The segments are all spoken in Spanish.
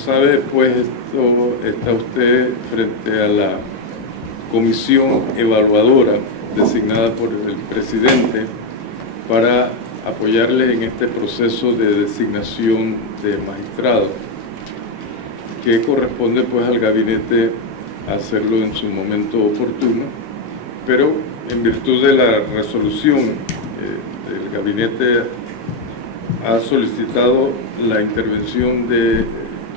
sabe, pues está usted frente a la comisión evaluadora designada por el presidente para apoyarle en este proceso de designación de magistrados, que corresponde pues al gabinete hacerlo en su momento oportuno, pero en virtud de la resolución, el gabinete ha solicitado la intervención de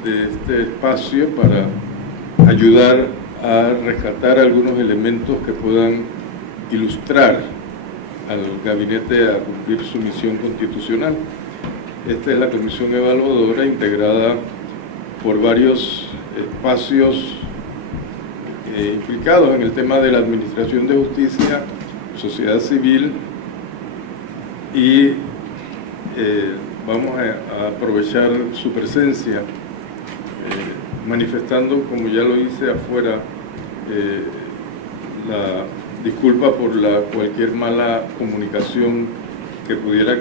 este espacio para ayudar a rescatar algunos elementos que puedan ilustrar al gabinete a cumplir su misión constitucional. Esta es la comisión evaluadora integrada por varios espacios implicados en el tema de la administración de justicia, sociedad civil, y vamos a aprovechar su presencia manifestando, como ya lo hice afuera, la disculpa por cualquier mala comunicación que pudiera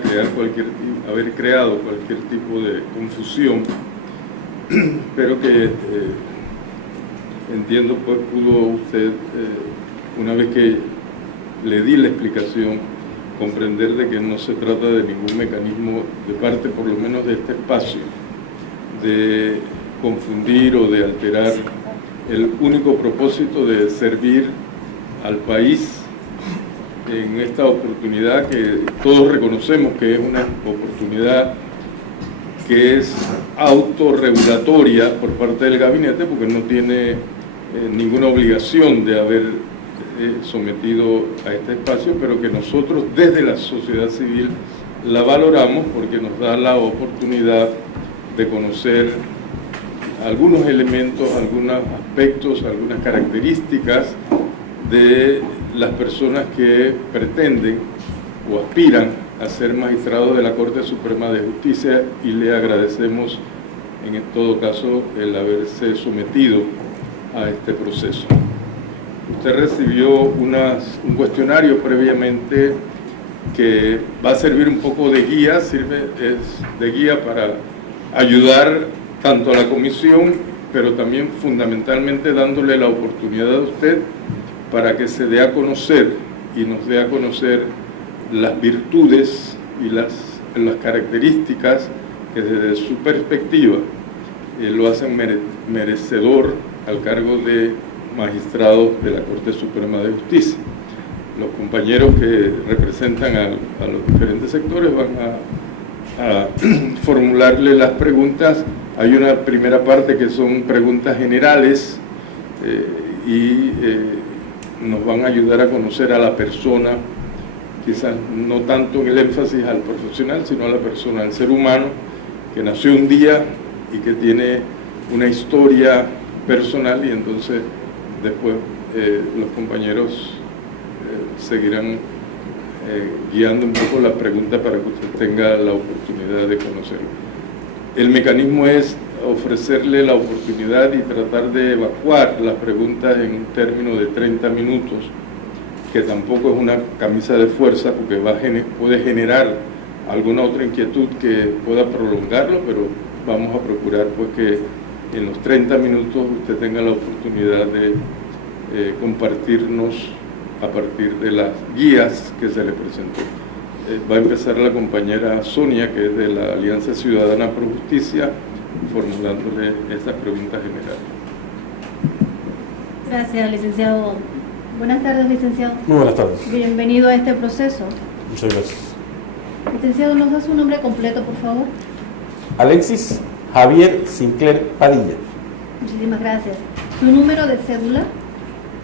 haber creado cualquier tipo de confusión, pero que entiendo pues pudo usted, una vez que le di la explicación, comprender de que no se trata de ningún mecanismo de parte, por lo menos de este espacio, de confundir o de alterar el único propósito de servir al país en esta oportunidad que todos reconocemos que es una oportunidad que es autorregulatoria por parte del gabinete, porque no tiene ninguna obligación de haber sometido a este espacio, pero que nosotros desde la sociedad civil la valoramos porque nos da la oportunidad de conocer algunos elementos, algunos aspectos, algunas características de las personas que pretenden o aspiran a ser magistrados de la Corte Suprema de Justicia, y le agradecemos en todo caso el haberse sometido a este proceso. Usted recibió un cuestionario previamente que va a servir un poco de guía, es de guía para ayudar tanto a la comisión, pero también fundamentalmente dándole la oportunidad a usted para que se dé a conocer y nos dé a conocer las virtudes y las características que desde su perspectiva lo hacen merecedor al cargo de magistrados de la Corte Suprema de Justicia. Los compañeros que representan a los diferentes sectores van a formularle las preguntas. Hay una primera parte que son preguntas generales y nos van a ayudar a conocer a la persona, quizás no tanto en el énfasis al profesional, sino a la persona, al ser humano que nació un día y que tiene una historia personal, y entonces después los compañeros seguirán guiando un poco la pregunta para que usted tenga la oportunidad de conocerlo. El mecanismo es ofrecerle la oportunidad y tratar de evacuar las preguntas en un término de 30 minutos, que tampoco es una camisa de fuerza, porque puede generar alguna otra inquietud que pueda prolongarlo, pero vamos a procurar pues que en los 30 minutos usted tenga la oportunidad de compartirnos a partir de las guías que se le presentó. Va a empezar la compañera Sonia, que es de la Alianza Ciudadana por Justicia, formulándole estas preguntas generales. Gracias, licenciado. Buenas tardes, licenciado. Muy buenas tardes. Bienvenido a este proceso. Muchas gracias. Licenciado, ¿nos da su nombre completo, por favor? Alexis Javier Sinclair Padilla. Muchísimas gracias. ¿Su número de cédula?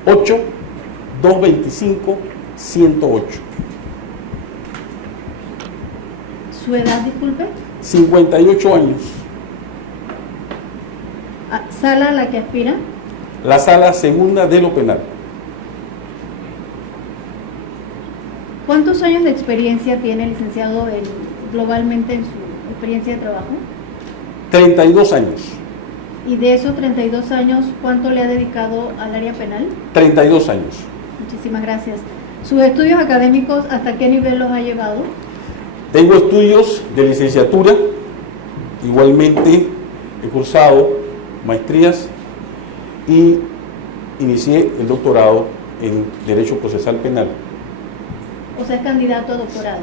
8-225-108. ¿Su edad, disculpe? 58 años. ¿Sala a la que aspira? La sala segunda de lo penal. ¿Cuántos años de experiencia tiene, licenciado, globalmente en su experiencia de trabajo? 32 años. Y de esos 32 años, ¿cuánto le ha dedicado al área penal? 32 años. Muchísimas gracias. ¿Sus estudios académicos hasta qué nivel los ha llevado? Tengo estudios de licenciatura, igualmente he cursado maestrías y inicié el doctorado en Derecho Procesal Penal. O sea, es candidato a doctorado.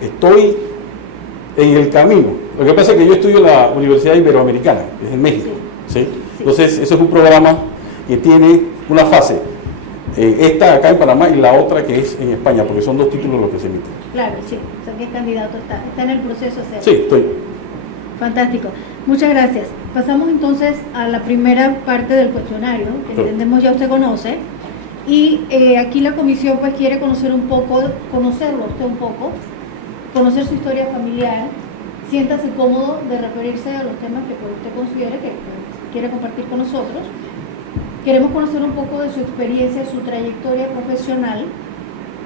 Estoy en el camino. Lo que pasa es que yo estudio en la Universidad Iberoamericana, que es en México. ¿sí? Sí. Entonces, ese es un programa que tiene una fase. Esta acá en Panamá y la otra que es en España, porque son 2 títulos los que se emiten. Claro, sí. O sea, que es candidato, está en el proceso de hacerlo. Sí, estoy. Fantástico. Muchas gracias. Pasamos entonces a la primera parte del cuestionario, que entendemos ya usted conoce. Y aquí la comisión pues quiere conocerlo usted un poco, conocer su historia familiar. Siéntase cómodo de referirse a los temas que pues, usted considere que quiere compartir con nosotros. Queremos conocer un poco de su experiencia, su trayectoria profesional.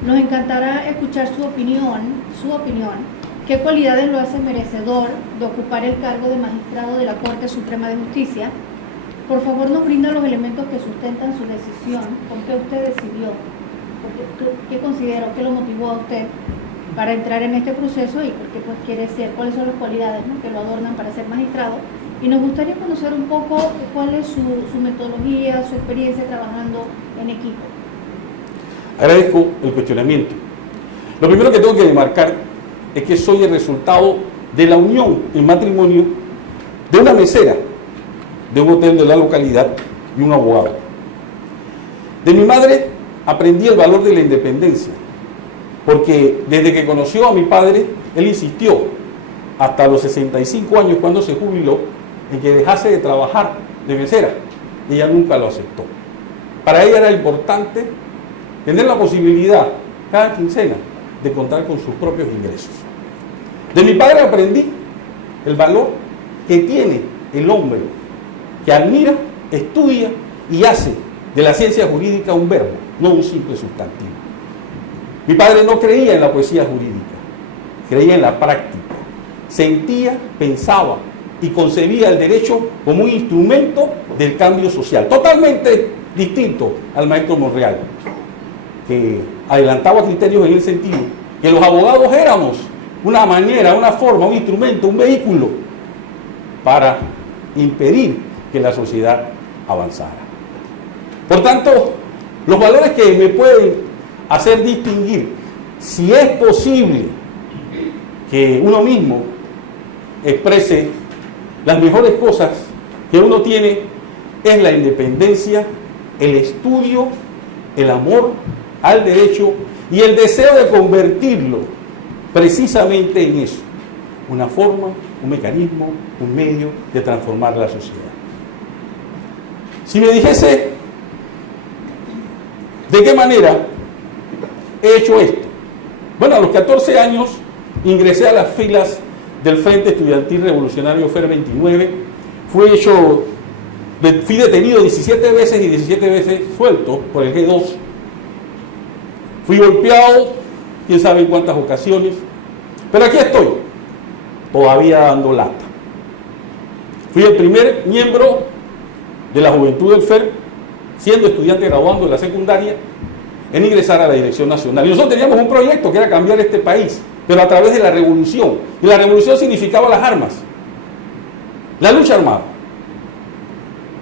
Nos encantará escuchar su opinión. ¿Qué cualidades lo hacen merecedor de ocupar el cargo de magistrado de la Corte Suprema de Justicia? Por favor, nos brinda los elementos que sustentan su decisión. ¿Por qué usted decidió? ¿Qué consideró? ¿Qué lo motivó a usted para entrar en este proceso? ¿Y por qué pues, quiere ser? ¿Cuáles son las cualidades, ¿no?, que lo adornan para ser magistrado? Y nos gustaría conocer un poco cuál es su metodología, su experiencia trabajando en equipo. Agradezco el cuestionamiento. Lo primero que tengo que demarcar es que soy el resultado de la unión en matrimonio de una mesera de un hotel de la localidad y un abogado. De mi madre aprendí el valor de la independencia, porque desde que conoció a mi padre, él insistió hasta los 65 años, cuando se jubiló, en que dejase de trabajar de mesera. Y ella nunca lo aceptó. Para ella era importante tener la posibilidad, cada quincena, de contar con sus propios ingresos. De mi padre aprendí el valor que tiene el hombre que admira, estudia y hace de la ciencia jurídica un verbo, no un simple sustantivo. Mi padre no creía en la poesía jurídica, creía en la práctica. Sentía, pensaba y concebía el derecho como un instrumento del cambio social, totalmente distinto al maestro Monreal, que adelantaba criterios en el sentido que los abogados éramos una manera, una forma, un instrumento, un vehículo para impedir que la sociedad avanzara. Por tanto, los valores que me pueden hacer distinguir si es posible que uno mismo exprese las mejores cosas que uno tiene es la independencia, el estudio, el amor al derecho y el deseo de convertirlo precisamente en eso, una forma, un mecanismo, un medio de transformar la sociedad. Si me dijese de qué manera he hecho esto, bueno, a los 14 años ingresé a las filas del Frente Estudiantil Revolucionario FER 29, fui detenido 17 veces y 17 veces suelto por el G2. Fui golpeado, quién sabe en cuántas ocasiones, pero aquí estoy, todavía dando lata. Fui el primer miembro de la juventud del FER, siendo estudiante graduando en la secundaria, en ingresar a la Dirección Nacional. Y nosotros teníamos un proyecto que era cambiar este país, pero a través de la revolución. Y la revolución significaba las armas, la lucha armada.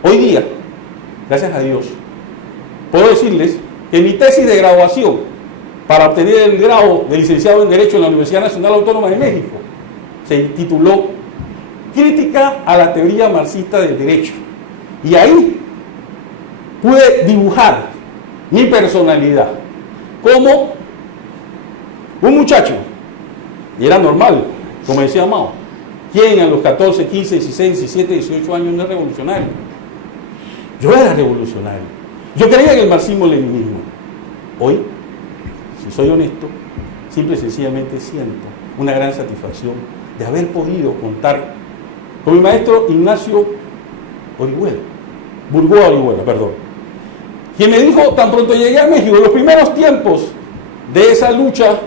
Hoy día, gracias a Dios, puedo decirles que mi tesis de graduación para obtener el grado de licenciado en Derecho en la Universidad Nacional Autónoma de México se tituló Crítica a la teoría marxista del derecho. Y ahí pude dibujar mi personalidad como un muchacho, y era normal, como decía Mao, ¿quién a los 14, 15, 16, 17, 18 años no es revolucionario? Yo era revolucionario. Yo creía en el marxismo-leninismo. Hoy, si soy honesto, simple y sencillamente siento una gran satisfacción de haber podido contar con mi maestro Ignacio Burgoa Orihuela, quien me dijo, tan pronto llegué a México, en los primeros tiempos de esa lucha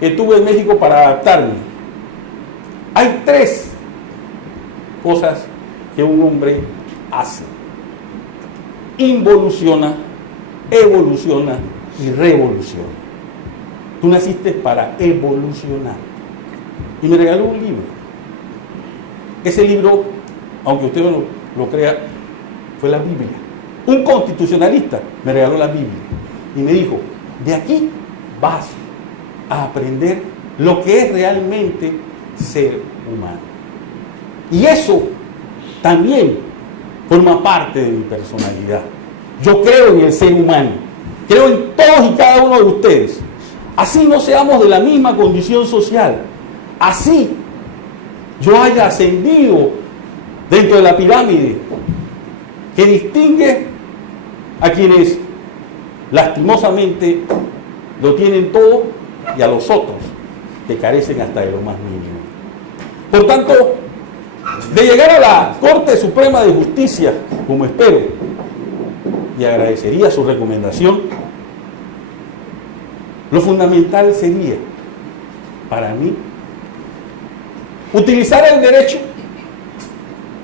que tuve en México para adaptarme, hay 3 cosas que un hombre hace: involuciona, evoluciona y revoluciona. Tú naciste para evolucionar. Y me regaló un libro. Ese libro, aunque usted lo crea, fue la Biblia. Un constitucionalista me regaló la Biblia y me dijo, de aquí vas a aprender lo que es realmente ser humano. Y eso también forma parte de mi personalidad. Yo creo en el ser humano, creo en todos y cada uno de ustedes. Así no seamos de la misma condición social, así yo haya ascendido dentro de la pirámide que distingue a quienes lastimosamente lo tienen todo y a los otros que carecen hasta de lo más mínimo. Por tanto, de llegar a la Corte Suprema de Justicia, como espero, y agradecería su recomendación, lo fundamental sería, para mí, utilizar el derecho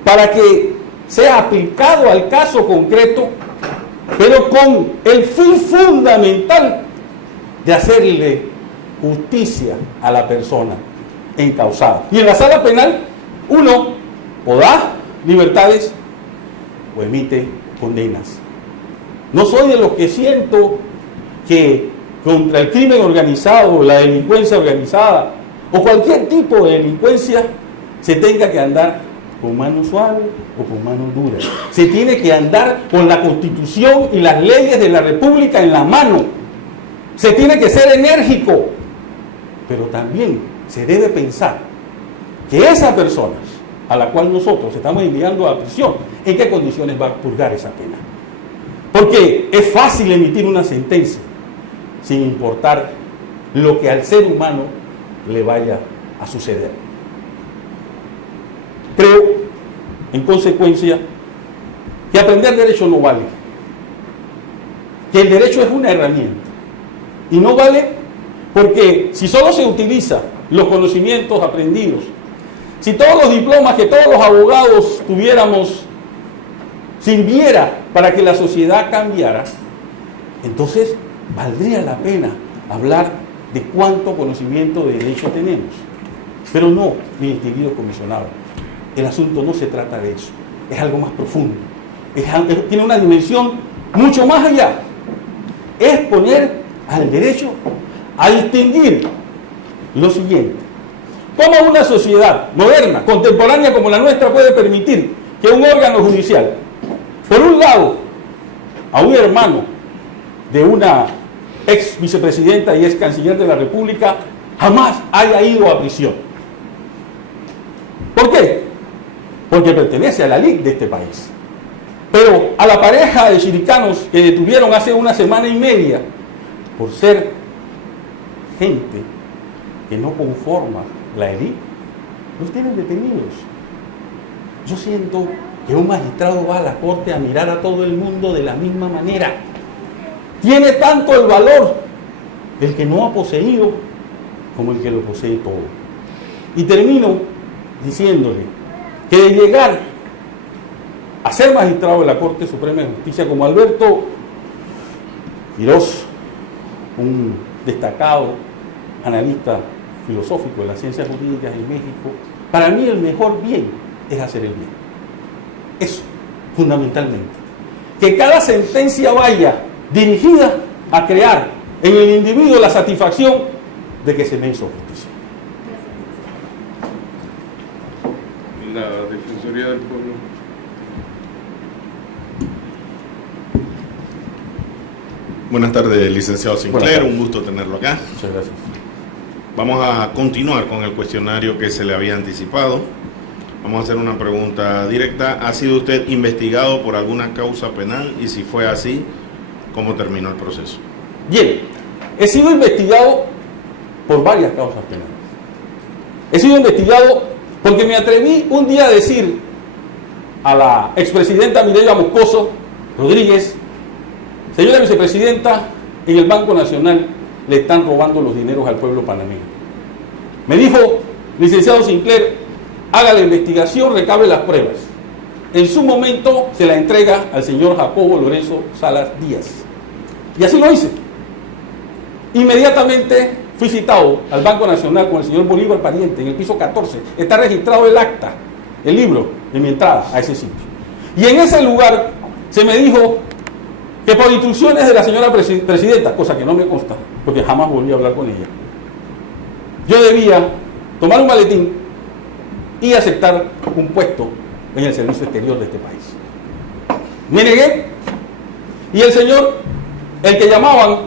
para que sea aplicado al caso concreto, pero con el fin fundamental de hacerle justicia a la persona encausada. Y en la sala penal, uno o da libertades o emite condenas. No soy de los que siento que contra el crimen organizado, la delincuencia organizada o cualquier tipo de delincuencia se tenga que andar con mano suave o con mano dura. Se tiene que andar con la Constitución y las leyes de la República en la mano. Se tiene que ser enérgico, pero también se debe pensar que esa persona a la cual nosotros estamos enviando a prisión, ¿en qué condiciones va a purgar esa pena? Porque es fácil emitir una sentencia sin importar lo que al ser humano le vaya a suceder. Creo, en consecuencia, que aprender derecho no vale, que el derecho es una herramienta y no vale porque si solo se utiliza los conocimientos aprendidos, si todos los diplomas que todos los abogados tuviéramos sirviera para que la sociedad cambiara, entonces valdría la pena hablar de cuánto conocimiento de derecho tenemos. Pero no, mis queridos comisionados, el asunto no se trata de eso, es algo más profundo, tiene una dimensión mucho más allá. Es poner al derecho a distinguir lo siguiente: ¿cómo una sociedad moderna, contemporánea como la nuestra puede permitir que un órgano judicial, por un lado, a un hermano de una ex vicepresidenta y ex canciller de la República, jamás haya ido a prisión? ¿Por qué? Porque pertenece a la LIC de este país. Pero a la pareja de chiricanos que detuvieron hace una semana y media por ser gente que no conforma la élite, los tienen detenidos. Yo siento que un magistrado va a la corte a mirar a todo el mundo de la misma manera. Tiene tanto el valor el que no ha poseído como el que lo posee todo. Y termino diciéndole que de llegar a ser magistrado de la Corte Suprema de Justicia como Alberto Quirós, un destacado analista filosófico de las ciencias jurídicas en México, para mí el mejor bien es hacer el bien. Eso, fundamentalmente. Que cada sentencia vaya dirigida a crear en el individuo la satisfacción de que se me hizo justicia. La Defensoría del Pueblo. Buenas tardes, licenciado Sinclair, un gusto tenerlo acá. Muchas gracias. Vamos a continuar con el cuestionario que se le había anticipado. Vamos a hacer una pregunta directa. ¿Ha sido usted investigado por alguna causa penal? Y si fue así, ¿cómo terminó el proceso? Bien, he sido investigado por varias causas penales. He sido investigado porque me atreví un día a decir a la expresidenta Mireya Moscoso Rodríguez: señora vicepresidenta, en el Banco Nacional le están robando los dineros al pueblo panameño. Me dijo: licenciado Sinclair, haga la investigación, recabe las pruebas. En su momento se la entrega al señor Jacobo Lorenzo Salas Díaz. Y así lo hice. Inmediatamente fui citado al Banco Nacional con el señor Bolívar Pariente en el piso 14. Está registrado el acta, el libro de mi entrada a ese sitio. Y en ese lugar se me dijo que por instrucciones de la señora presidenta, cosa que no me consta, porque jamás volví a hablar con ella, yo debía tomar un maletín y aceptar un puesto en el servicio exterior de este país. Me negué y el señor, el que llamaban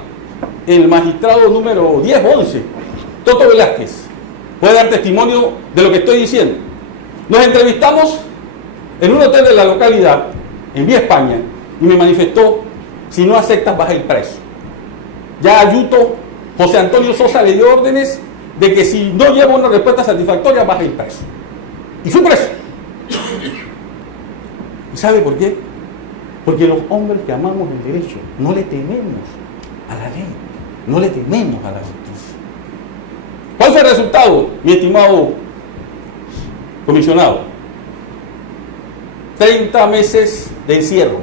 el magistrado número 10 o 11, Toto Velázquez, puede dar testimonio de lo que estoy diciendo. Nos entrevistamos en un hotel de la localidad, en Vía España, y me manifestó: si no aceptas vas a ir preso. Ya a Yuto, José Antonio Sosa le dio órdenes de que si no llevo una respuesta satisfactoria vas a ir preso. Y fui preso. ¿Y sabe por qué? Porque los hombres que amamos el derecho no le tememos a la ley, no le tememos a la justicia. ¿Cuál fue el resultado, mi estimado comisionado? 30 meses de encierro,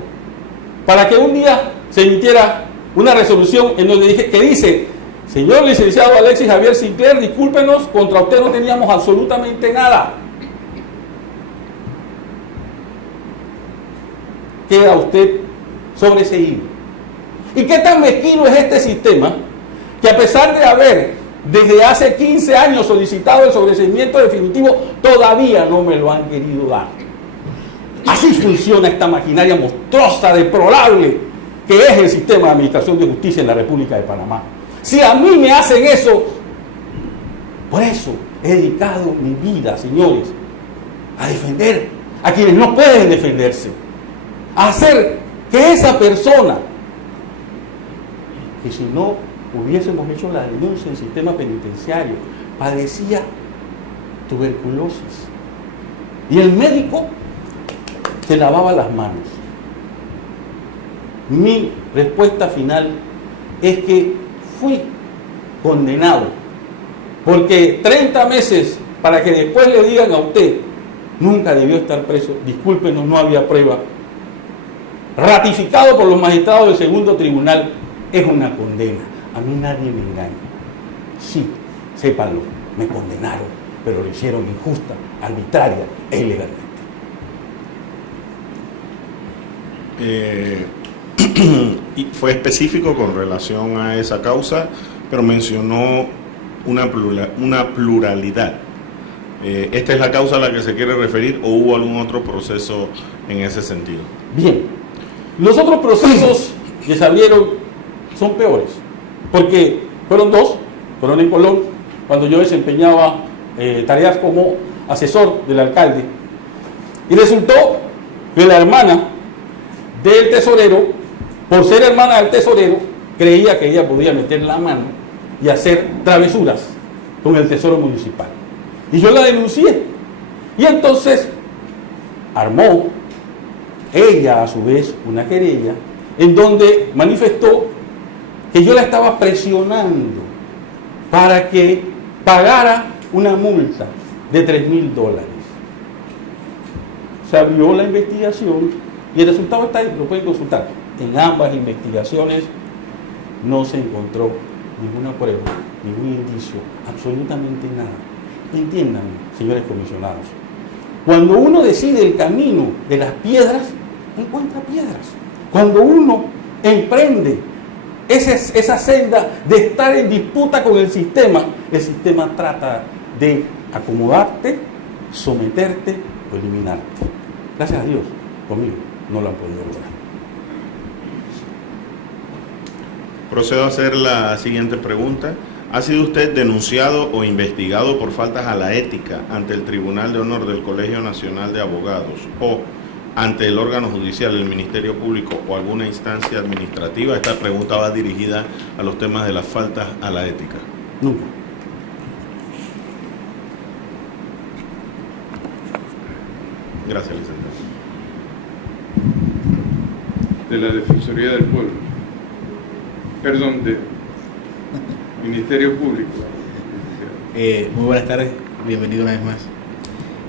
para que un día se emitiera una resolución en donde que dice: señor licenciado Alexis Javier Sinclair, discúlpenos, contra usted no teníamos absolutamente nada. Queda usted sobreseído. ¿Y qué tan mezquino es este sistema que, a pesar de haber desde hace 15 años solicitado el sobreseimiento definitivo, todavía no me lo han querido dar? Así funciona esta maquinaria monstruosa, deplorable, que es el sistema de administración de justicia en la República de Panamá. Si a mí me hacen eso, por eso he dedicado mi vida, señores, a defender a quienes no pueden defenderse, a hacer que esa persona, que si no hubiésemos hecho la denuncia en el sistema penitenciario, padecía tuberculosis, y el médico se lavaba las manos. Mi respuesta final es que fui condenado, porque 30 meses para que después le digan a usted: nunca debió estar preso, discúlpenos, no había prueba, ratificado por los magistrados del segundo tribunal, es una condena. A mí nadie me engaña. Sí, sépanlo, me condenaron, pero lo hicieron injusta, arbitraria e ilegalmente. Y fue específico con relación a esa causa, pero mencionó una pluralidad. ¿Esta es la causa a la que se quiere referir o hubo algún otro proceso en ese sentido? Bien, los otros procesos que se abrieron son peores, porque fueron dos. Fueron en Colón, cuando yo desempeñaba tareas como asesor del alcalde, y resultó que la hermana del tesorero, por ser hermana del tesorero, creía que ella podía meter la mano y hacer travesuras con el tesoro municipal. Y yo la denuncié. Y entonces armó ella a su vez una querella en donde manifestó que yo la estaba presionando para que pagara una multa de $3,000. Se abrió la investigación y el resultado está ahí, lo pueden consultar. En ambas investigaciones no se encontró ninguna prueba, ningún indicio, absolutamente nada. Entiendan, señores comisionados, cuando uno decide el camino de las piedras, encuentra piedras. Cuando uno emprende esa senda de estar en disputa con el sistema trata de acomodarte, someterte o eliminarte. Gracias a Dios, conmigo no lo han podido lograr. Procedo a hacer la siguiente pregunta. ¿Ha sido usted denunciado o investigado por faltas a la ética ante el Tribunal de Honor del Colegio Nacional de Abogados o ante el órgano judicial, el Ministerio Público o alguna instancia administrativa? Esta pregunta va dirigida a los temas de las faltas a la ética. Nunca. Gracias, licenciado. De la Defensoría del Pueblo. Perdón, de Ministerio Público. Muy buenas tardes, bienvenido una vez más.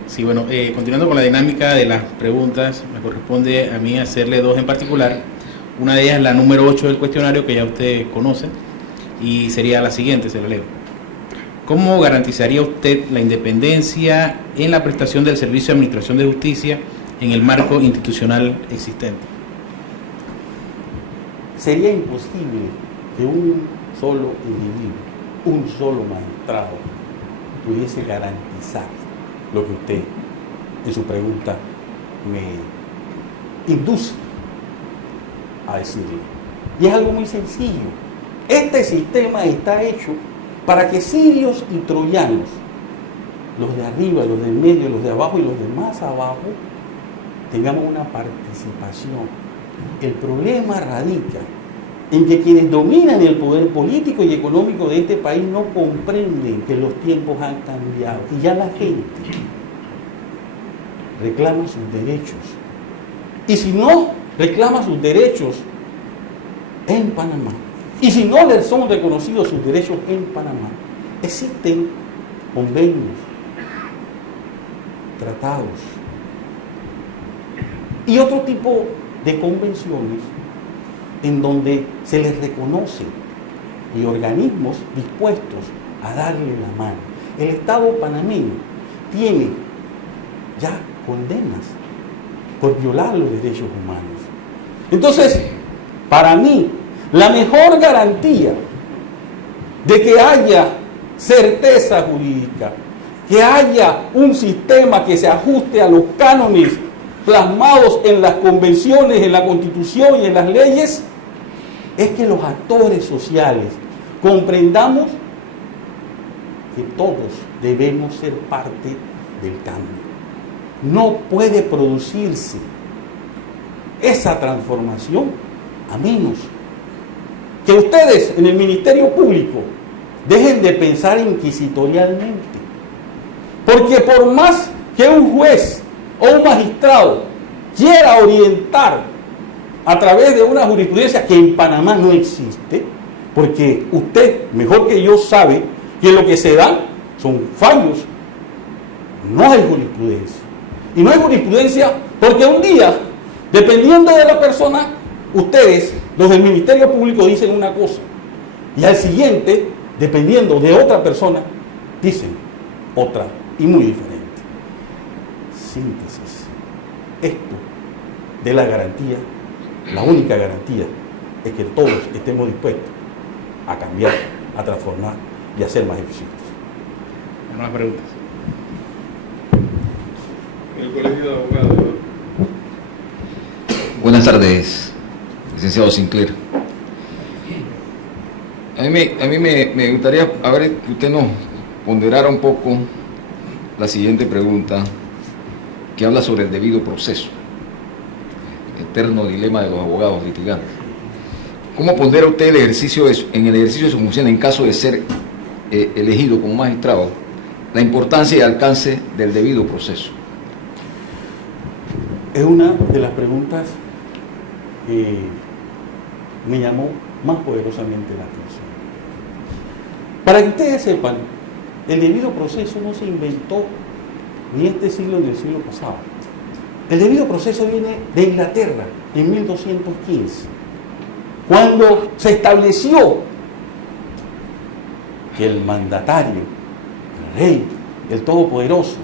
Sí, bueno, continuando con la dinámica de las preguntas, me corresponde a mí hacerle dos en particular. Una de ellas es la número 8 del cuestionario, que ya usted conoce, y sería la siguiente, se la leo. ¿Cómo garantizaría usted la independencia en la prestación del servicio de administración de justicia en el marco institucional existente? Sería imposible que un solo individuo, un solo magistrado, pudiese garantizar lo que usted en su pregunta me induce a decirle. Y es algo muy sencillo. Este sistema está hecho para que sirios y troyanos, los de arriba, los del medio, los de abajo y los de más abajo, tengamos una participación. El problema radica en que quienes dominan el poder político y económico de este país no comprenden que los tiempos han cambiado y ya la gente reclama sus derechos. Y si no reclama sus derechos en Panamá, y si no les son reconocidos sus derechos en Panamá, existen convenios, tratados y otro tipo de convenciones en donde se les reconoce y organismos dispuestos a darle la mano. El Estado panameño tiene ya condenas por violar los derechos humanos. Entonces, para mí, la mejor garantía de que haya certeza jurídica, que haya un sistema que se ajuste a los cánones plasmados en las convenciones, en la Constitución y en las leyes, es que los actores sociales comprendamos que todos debemos ser parte del cambio. No puede producirse esa transformación a menos que ustedes en el Ministerio Público dejen de pensar inquisitorialmente. Porque por más que un juez o un magistrado quiera orientar a través de una jurisprudencia que en Panamá no existe, porque usted mejor que yo sabe que lo que se dan son fallos, no hay jurisprudencia. Y no hay jurisprudencia porque un día, dependiendo de la persona, ustedes, los del Ministerio Público, dicen una cosa, y al siguiente, dependiendo de otra persona, dicen otra y muy diferente. Síntesis. Esto de la garantía, la única garantía es que todos estemos dispuestos a cambiar, a transformar y a ser más eficientes. Más preguntas. El Colegio de Abogados. Buenas tardes, licenciado Sinclair. A mí me gustaría a ver que usted nos ponderara un poco la siguiente pregunta, que habla sobre el debido proceso, eterno dilema de los abogados litigantes. ¿Cómo pondera usted en el ejercicio de su función, en caso de ser elegido como magistrado, la importancia y alcance del debido proceso? Es una de las preguntas que me llamó más poderosamente la atención. Para que ustedes sepan, el debido proceso no se inventó ni este siglo ni el siglo pasado. El debido proceso viene de Inglaterra en 1215, cuando se estableció que el mandatario, el rey, el todopoderoso,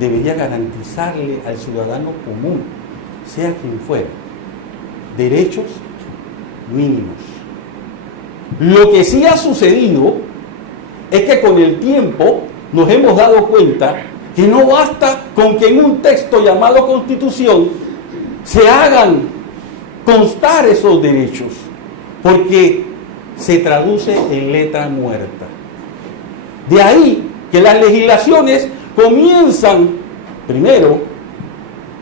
debería garantizarle al ciudadano común, sea quien fuera, derechos mínimos. Lo que sí ha sucedido es que con el tiempo nos hemos dado cuenta que no basta con que en un texto llamado Constitución se hagan constar esos derechos, porque se traduce en letra muerta. De ahí que las legislaciones comienzan primero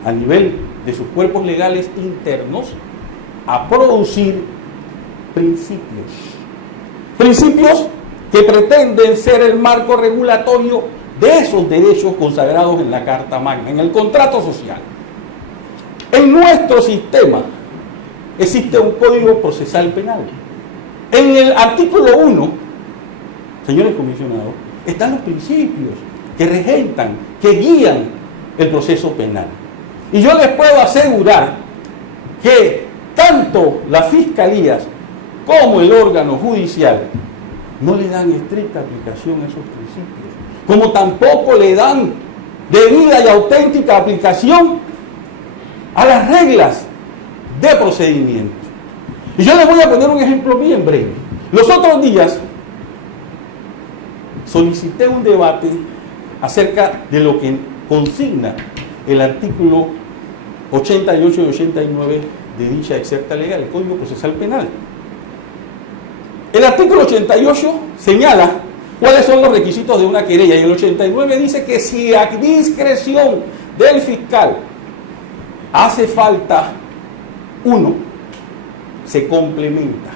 a nivel de sus cuerpos legales internos a producir principios que pretenden ser el marco regulatorio de esos derechos consagrados en la Carta Magna, en el contrato social. En nuestro sistema existe un código procesal penal. En el artículo 1, señores comisionados, están los principios que regentan, que guían el proceso penal. Y yo les puedo asegurar que tanto las fiscalías como el órgano judicial no le dan estricta aplicación a esos principios, como tampoco le dan debida y auténtica aplicación a las reglas de procedimiento. Y yo les voy a poner un ejemplo bien breve. Los otros días solicité un debate acerca de lo que consigna el artículo 88 y 89 de dicha excerta legal, el Código Procesal Penal. El artículo 88 señala cuáles son los requisitos de una querella y el 89 dice que si a discreción del fiscal hace falta uno, se complementa.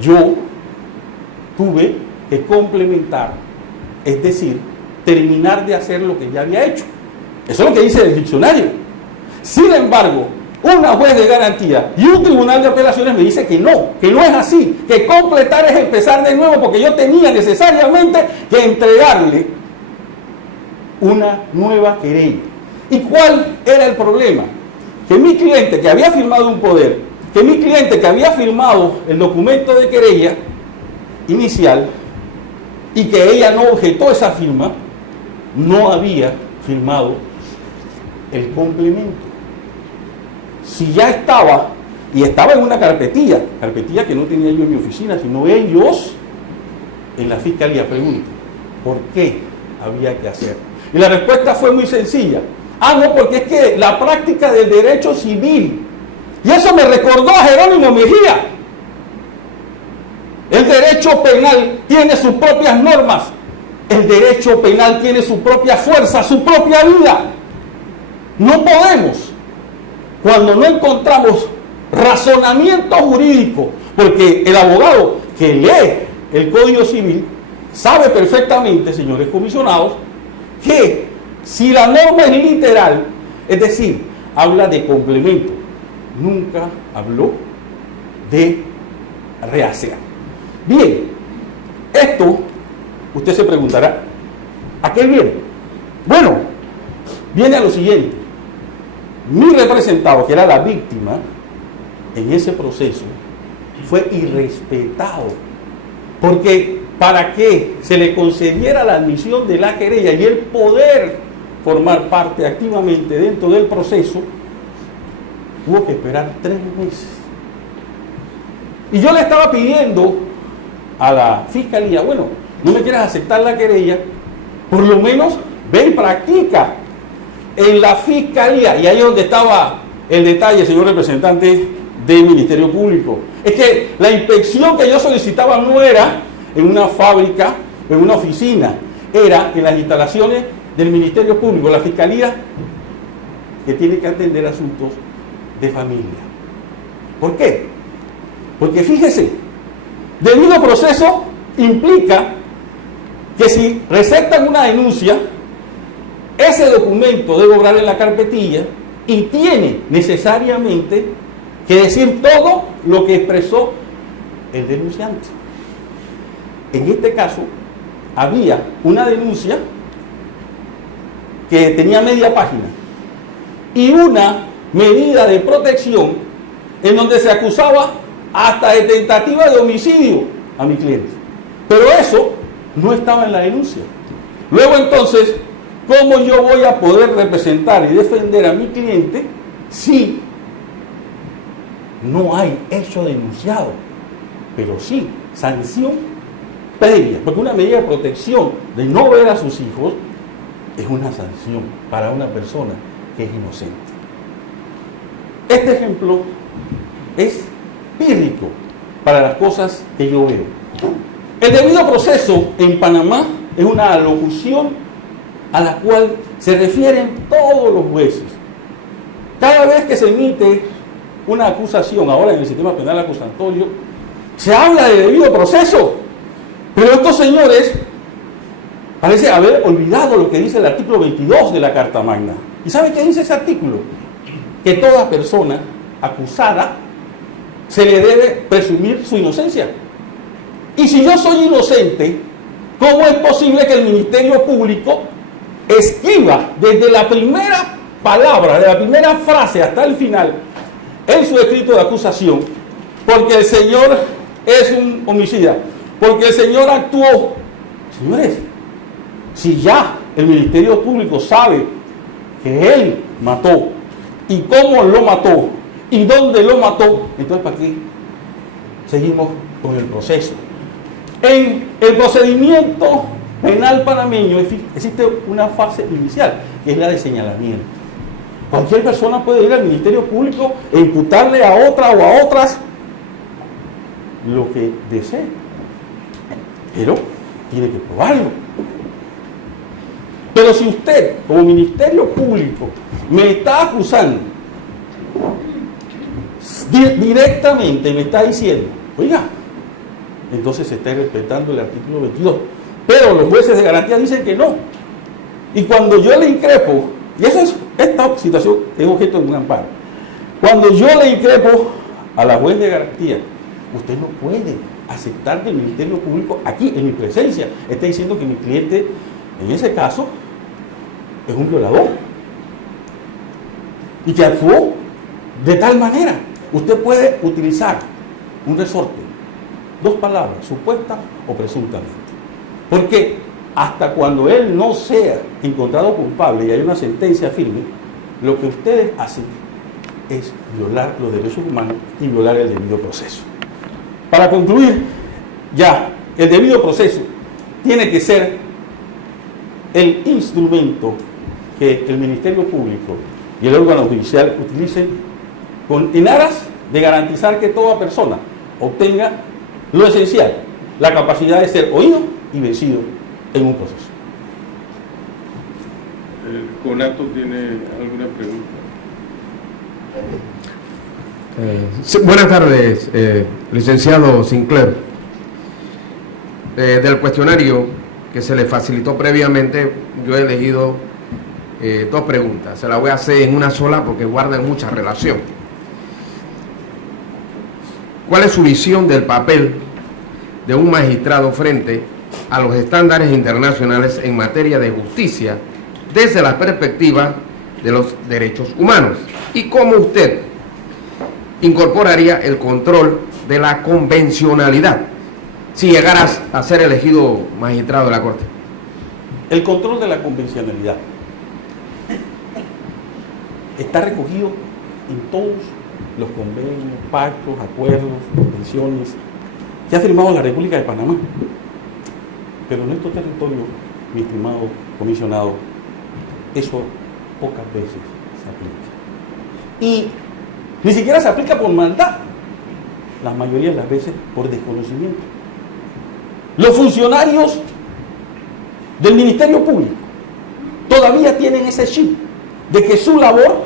Yo tuve que complementar, es decir, terminar de hacer lo que ya había hecho. Eso es lo que dice el diccionario. Sin embargo, una juez de garantía y un tribunal de apelaciones me dice que no es así, que completar es empezar de nuevo porque yo tenía necesariamente que entregarle una nueva querella. ¿Y cuál era el problema? Que mi cliente que había firmado un poder, que mi cliente que había firmado el documento de querella inicial y que ella no objetó esa firma, no había firmado el complemento. Si ya estaba, y estaba en una carpetilla que no tenía yo en mi oficina, sino ellos en la fiscalía, pregunto, ¿por qué había que hacer? Y la respuesta fue muy sencilla. No, porque es que la práctica del derecho civil, y eso me recordó a Jerónimo Mejía. El derecho penal tiene sus propias normas, el derecho penal tiene su propia fuerza, su propia vida. No podemos, cuando no encontramos razonamiento jurídico, porque el abogado que lee el Código Civil sabe perfectamente, señores comisionados, que si la norma es literal, es decir, habla de complemento, nunca habló de rehacer. Bien, esto, usted se preguntará, ¿a qué viene? Bueno, viene a lo siguiente. Mi representado, que era la víctima en ese proceso, fue irrespetado, porque para que se le concediera la admisión de la querella y el poder formar parte activamente dentro del proceso, hubo que esperar 3 meses. Y yo le estaba pidiendo a la fiscalía, bueno, no me quieras aceptar la querella, por lo menos ve y practica en la fiscalía. Y ahí es donde estaba el detalle, señor representante del Ministerio Público. Es que la inspección que yo solicitaba no era en una fábrica, en una oficina, era en las instalaciones del Ministerio Público, la fiscalía que tiene que atender asuntos de familia. ¿Por qué? Porque fíjese, debido proceso implica que si recetan una denuncia, ese documento debe obrar en la carpetilla y tiene necesariamente que decir todo lo que expresó el denunciante. En este caso, había una denuncia que tenía media página y una medida de protección en donde se acusaba hasta de tentativa de homicidio a mi cliente. Pero eso no estaba en la denuncia. Luego entonces, ¿cómo yo voy a poder representar y defender a mi cliente si no hay hecho denunciado? Pero sí, sanción previa, porque una medida de protección de no ver a sus hijos es una sanción para una persona que es inocente. Este ejemplo es pírrico para las cosas que yo veo. El debido proceso en Panamá es una alocución a la cual se refieren todos los jueces. Cada vez que se emite una acusación, ahora en el sistema penal acusatorio, se habla de debido proceso. Pero estos señores parece haber olvidado lo que dice el artículo 22 de la Carta Magna. ¿Y sabe qué dice ese artículo? Que toda persona acusada se le debe presumir su inocencia. Y si yo soy inocente, ¿cómo es posible que el Ministerio Público esquiva desde la primera palabra, de la primera frase hasta el final, en su escrito de acusación, porque el señor es un homicida, porque el señor actuó? Señores, si ya el Ministerio Público sabe que él mató y cómo lo mató y dónde lo mató, entonces ¿para qué seguimos con el proceso? En el procedimiento penal panameño existe una fase inicial, que es la de señalamiento. Cualquier persona puede ir al Ministerio Público e imputarle a otra o a otras lo que desee, pero tiene que probarlo. Pero si usted, como Ministerio Público, me está acusando directamente, me está diciendo, oiga, entonces se está respetando el artículo 22. Pero los jueces de garantía dicen que no. Y cuando yo le increpo, y esta situación es objeto de un amparo, cuando yo le increpo a la juez de garantía, usted no puede aceptar que el Ministerio Público, aquí en mi presencia, esté diciendo que mi cliente, en ese caso, es un violador. Y que actuó de tal manera. Usted puede utilizar un resorte, 2 palabras, supuesta o presuntamente. Porque hasta cuando él no sea encontrado culpable y hay una sentencia firme, lo que ustedes hacen es violar los derechos humanos y violar el debido proceso. Para concluir, ya, el debido proceso tiene que ser el instrumento que el Ministerio Público y el órgano judicial utilicen en aras de garantizar que toda persona obtenga lo esencial, la capacidad de ser oído y vencido en un proceso. ¿El CONATO tiene alguna pregunta? Sí, buenas tardes, licenciado Sinclair. Del cuestionario que se le facilitó previamente, yo he elegido 2 preguntas. Se las voy a hacer en una sola porque guardan mucha relación. ¿Cuál es su visión del papel de un magistrado frente a los estándares internacionales en materia de justicia desde la perspectiva de los derechos humanos? ¿Y cómo usted incorporaría el control de la convencionalidad si llegaras a ser elegido magistrado de la Corte? El control de la convencionalidad está recogido en todos los convenios, pactos, acuerdos, convenciones que ha firmado la República de Panamá. Pero en nuestro territorio, mi estimado comisionado, eso pocas veces se aplica. Y ni siquiera se aplica por maldad, la mayoría de las veces por desconocimiento. Los funcionarios del Ministerio Público todavía tienen ese chip de que su labor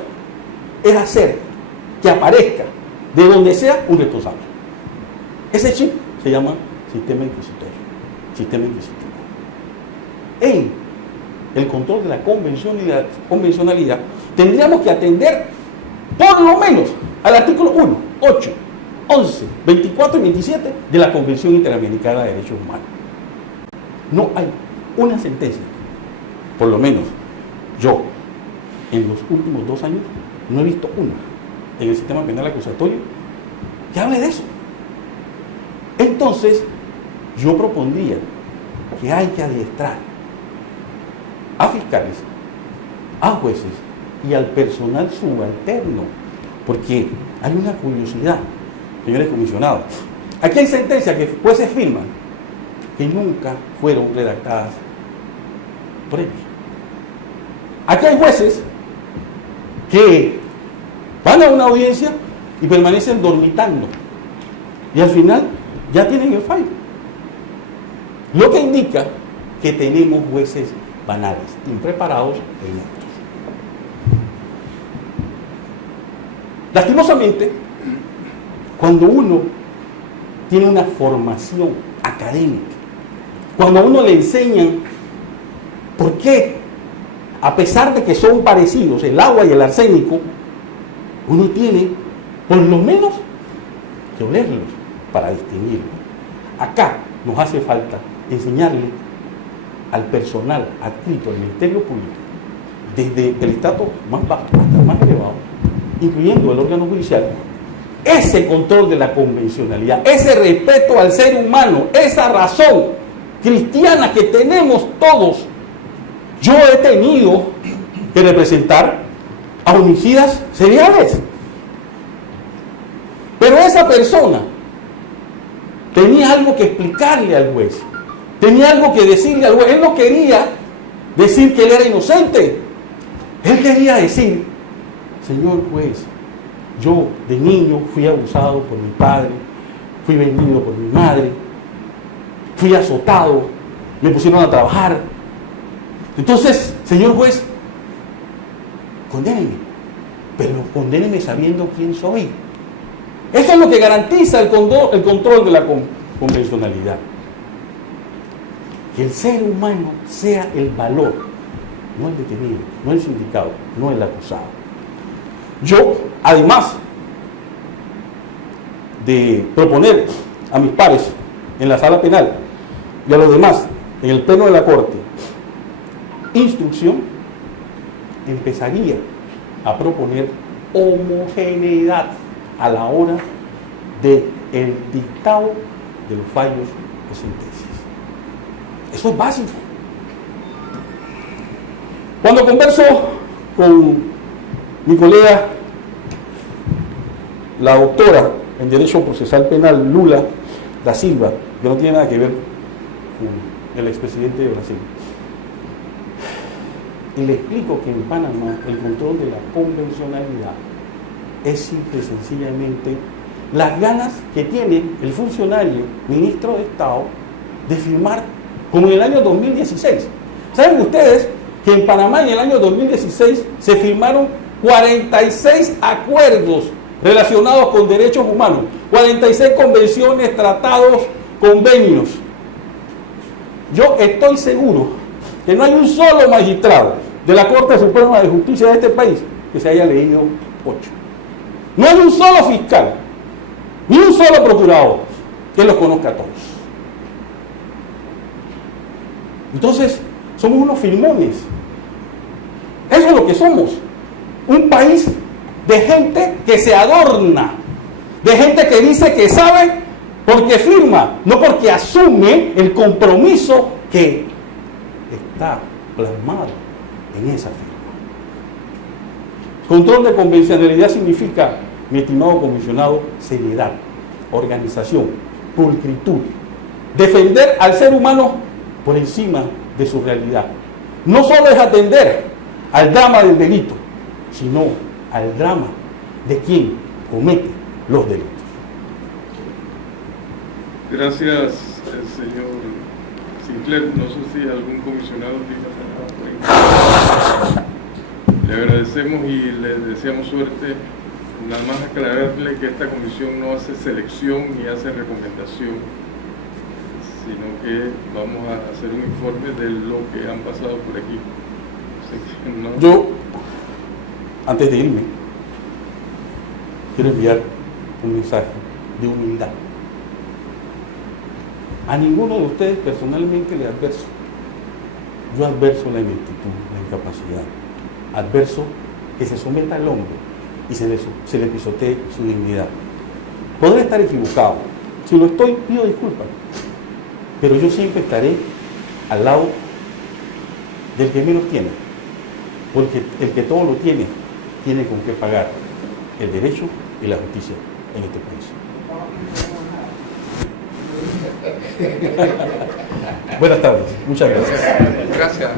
es hacer que aparezca de donde sea un responsable. Ese chip se llama sistema inquisitorio. En el control de la convencionalidad tendríamos que atender por lo menos al artículo 1, 8, 11, 24 y 27 de la Convención Interamericana de Derechos Humanos. No hay una sentencia, por lo menos yo, en los últimos 2 años, no he visto una en el sistema penal acusatorio que hable de eso. Entonces, yo propondría que hay que adiestrar a fiscales, a jueces y al personal subalterno, porque hay una curiosidad, señores comisionados. Aquí hay sentencias que jueces firman que nunca fueron redactadas por ellos. Aquí hay jueces que van a una audiencia y permanecen dormitando y al final ya tienen el fallo, lo que indica que tenemos jueces banales, impreparados e ineptos. Lastimosamente, cuando uno tiene una formación académica, cuando a uno le enseñan por qué, a pesar de que son parecidos el agua y el arsénico, uno tiene por lo menos que olerlos para distinguirlos. Acá nos hace falta enseñarle al personal adscrito al Ministerio Público, desde el estrato más bajo hasta el más elevado, incluyendo el órgano judicial, ese control de la convencionalidad, ese respeto al ser humano, esa razón cristiana que tenemos todos. Yo he tenido que representar a homicidas seriales. Pero esa persona tenía algo que explicarle al juez, tenía algo que decirle al juez. Él no quería decir que él era inocente, él quería decir: señor juez, yo de niño fui abusado por mi padre, fui vendido por mi madre, fui azotado, me pusieron a trabajar. Entonces, señor juez, condéneme, pero condéneme sabiendo quién soy. Eso es lo que garantiza el control de la convencionalidad. Que el ser humano sea el valor, no el detenido, no el sindicado, no el acusado. Yo, además de proponer a mis pares en la sala penal y a los demás en el pleno de la Corte instrucción, empezaría a proponer homogeneidad a la hora del dictado de los fallos o sentencias. Eso es básico. Cuando converso con mi colega, la doctora en Derecho Procesal Penal, Lula da Silva, que no tiene nada que ver con el expresidente de Brasil, y le explico que en Panamá el control de la convencionalidad es simple y sencillamente las ganas que tiene el funcionario ministro de Estado de firmar, como en el año 2016. ¿Saben ustedes que en Panamá en el año 2016 se firmaron 46 acuerdos relacionados con derechos humanos, 46 convenciones, tratados, convenios? Yo estoy seguro que no hay un solo magistrado de la Corte Suprema de Justicia de este país que se haya leído 8. No hay un solo fiscal, ni un solo procurador que los conozca a todos. Entonces, somos unos firmones. Eso es lo que somos. Un país de gente que se adorna, de gente que dice que sabe porque firma, no porque asume el compromiso que está plasmado en esa firma. Control de convencionalidad significa, mi estimado comisionado, seriedad, organización, pulcritud, defender al ser humano por encima de su realidad. No solo es atender al drama del delito, sino al drama de quien comete los delitos. Gracias, señor Sinclair. No sé si algún comisionado tiene nada por ahí. Le agradecemos y le deseamos suerte. Nada más aclararle que esta comisión no hace selección ni hace recomendación, sino que vamos a hacer un informe de lo que han pasado por aquí. No. Yo, antes de irme, quiero enviar un mensaje de humildad. A ninguno de ustedes personalmente le adverso. Yo adverso la ineptitud, la incapacidad. Adverso que se someta al hombre y se le pisotee su dignidad. Podré estar equivocado. Si lo estoy, pido disculpas. Pero yo siempre estaré al lado del que menos tiene. Porque el que todo lo tiene, tiene con qué pagar el derecho y la justicia en este país. Buenas tardes. Muchas gracias. Gracias.